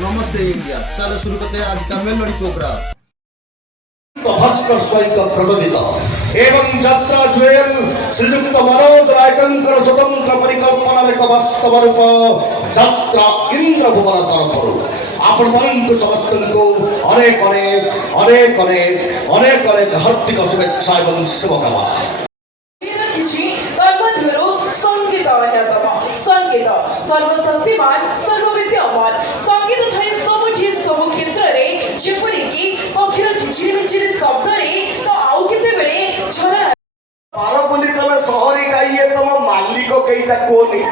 नमस्ते इंडिया। चलो शुरू करते हैं आज का मेलोडी प्रोग्राम। भास्कर सहित प्रणोदित एवं यात्रा जुएल श्रीयुक्त मनोज रायकर स्वतंत्र परिकल्पना एक वास्तव रूप यात्रा इंद्र भुवन तरफ आपण मन समस्त को अनेक अनेक अनेक अनेक अनेक अनेक हार्दिक शुभेच्छा एवं शुभकामना। संगीत सर्वशक्तिमान सर्वविद्यमान संगीत थाई सबुठी सब क्षेत्र रे जेपरि कि पक्षीर किचिरी मिचिरी शब्द रे तो आउ केते बेले झरा पारो बोली तमे सहरी गाइए तम मालिक केइता कोनी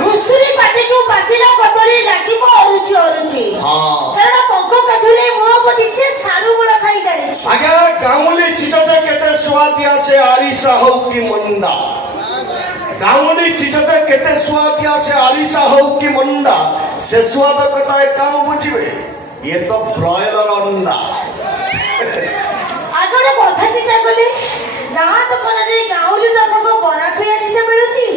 घुसुरी पाटी को पाचिला कदली लागिबो अरुची हां कारण पंख कधुले मोहपति से सारू गुळ खाई जानी आगे गाउली चिटटे केते स्वादिया से आरिसा हो कि मुंडा गाउली चिटटे केते स्वादिया से आरिसा हो कि मुंडा से स्वाद कथा काउ बुझिबे ये तो ब्रॉयलर अंडा आगरे कथा चिंता कले गाँ दुकान रे गाउली टका बरा पिया चिता मिलुची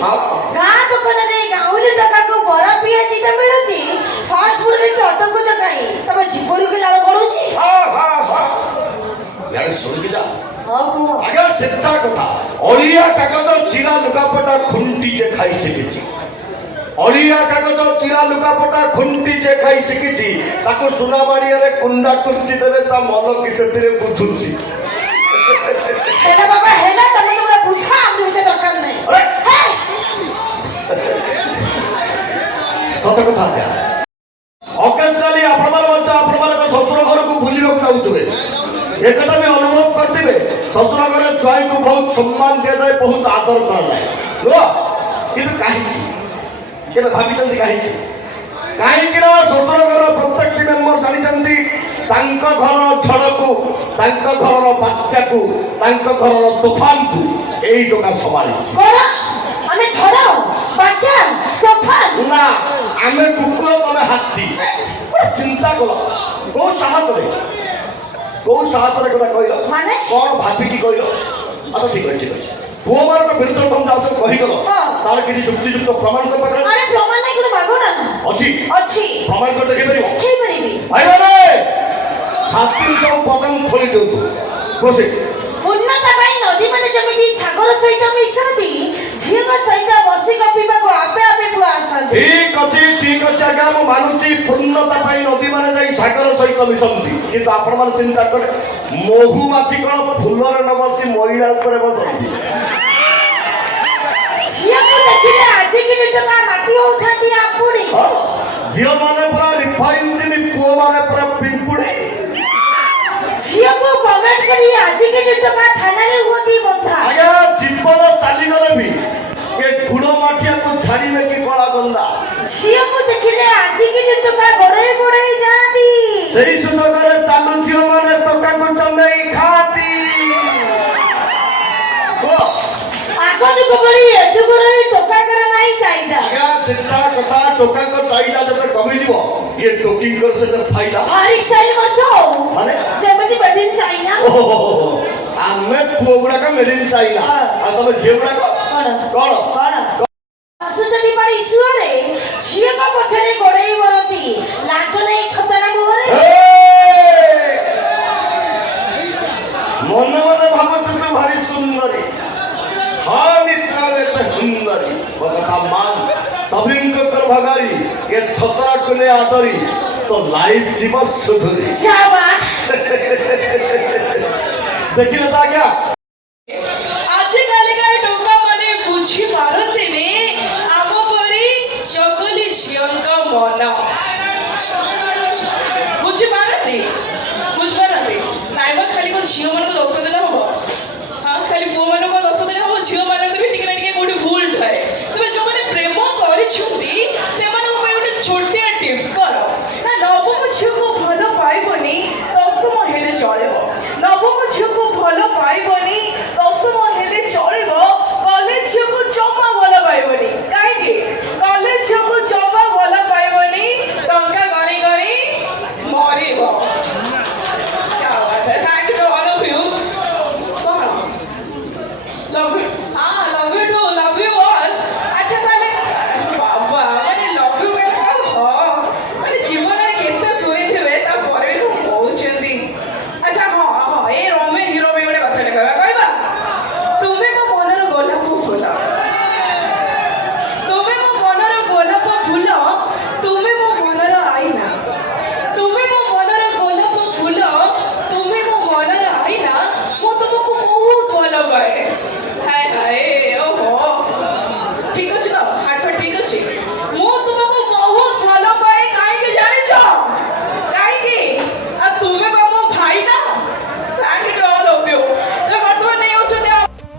हां गाँ दुकान रे गाउली टका को बरा पिया चिता मिलुची फास्ट फूड दे ऑटो को जकाई तब जीवरू के लाल गडुची हां यार सुन के जा हां को अगर सिद्धा कथा ओलिया कागज चिरा लुगापटा खुंटी जे खाई सिकिछि ओलिया कागज चिरा लुगापटा खुंटी जे खाई सिकिछि ताको सुनाबाड़िया रे कुंडा कुर्ची देले ता मन कि सेतिरे बुझुछि हेला बाबा हेला तमे तोरा पूछा हमरे जे दरकार नै सत कथा जा ऑकेजनली आपनमान मध्य आपनमान को ससुर घर को भूली लोग जाउतबे एकटा भी अनुभव करथिबे ससुर घर जय को बहुत सम्मान दिया जाए बहुत आदर करा जाए लो किंतु काहे केबे भाबी जंदी काहे कि ससुर घर प्रत्येक मेंबर जानि जंदी तांको घर छड़कू तांको घर बात्याकू तांको घर तूफान को एई टोका संभाली कोरा अने छड़ाओ बात्या तूफान ना आमे कुकुर तमे हाथी चिंता करो को साहस रे कथा कहिलो माने कोन भाबी की कहिलो अच्छा ठीक अछि पुओ मार को विरुद्ध तुम जास कहि गलो तार किछि युक्तियुक्त प्रमाण को पकड़ अरे प्रमाण नै गुलो मागो ना अछि प्रमाण को देखि परिबो देखि परिबी आइ रे छाती को पकम खोली दो कोसे उन्नत भाई नदी माने जमिति सागर सहित मिसंती झील सहित बसी कपिबा को आपे आपे को आसंती ठीक अछि आगा हम मानुची पूर्णता पाई नदी माने जाई सागर सहित मिसंती किंतु आपण मान चिंता करे मोहु माछी कोन फुलर न बसी महिला ऊपर बसंती झिया को देखिले आज की टका माटी होथाती आपुडी झियो माने पूरा रिफाइन चिनी पुओ माने पूरा पिंपुडी झिया को कमेंट करी आज की टका थाना रे होती बंधा आया जीवन चाली गले भी ए गुड़ो माठिया को छाड़ीबे की कला गंदा झिया को देखिले आज की टका गड़े जाती सही सुंदर करे चालू झियो माने टका को चंगई खाती को आगो जुग बड़ी एजुगरे टका करे नाही चाहिदा आगा सिद्धा कथा टोका को चाहिदा जब कमी जीवो ये टोकिंग कर से फायदा भारी स्टाइल करछो माने जेमति बडिन चाहिना आमे पुगुडा का मेडिन चाहिदा आ तमे जेगुडा को कोन असु जदी पारी ईश्वरे झिया को पछरे गोड़ेई बरती लाज नै छतारा मुहरे मन मन भावत तू भारी सुंदरी हाँ मित्र रे तो सुंदरी बता मान सभिन को कर भगारी ये छतरा को ने आदरी तो लाइफ जीवन सुधरी जावा देखिले ता क्या आज कालिका टोका माने बुझी मारते ने आम परी जगली झियंका मन बुझी मारते नाइबा खाली को झियो मन को दोष देला हो हां खाली पुओ मन को दोष देला हो झियो मन को भी टिके ना टिके कोडी भूल थाए तबे जो माने प्रेम करि छुंदी से मन को पे उठे छोटिया टिप्स करो ना नबो को झियो को भलो पाइबनी 10 महिले चलेबो नबो को झियो को भलो पाइबनी 10 महिले चलेबो कॉलेज झियो को जमा भलो पाइबनी काहे के कॉलेज झियो को जमा भलो पाइबनी टंका गरी गरी मरिबो क्या बात है thank you to all of you कौन लव यू हां love you too love you all अच्छा ताले बाबा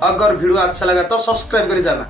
अगर वीडियो अच्छा लगा तो सब्सक्राइब कर जाना।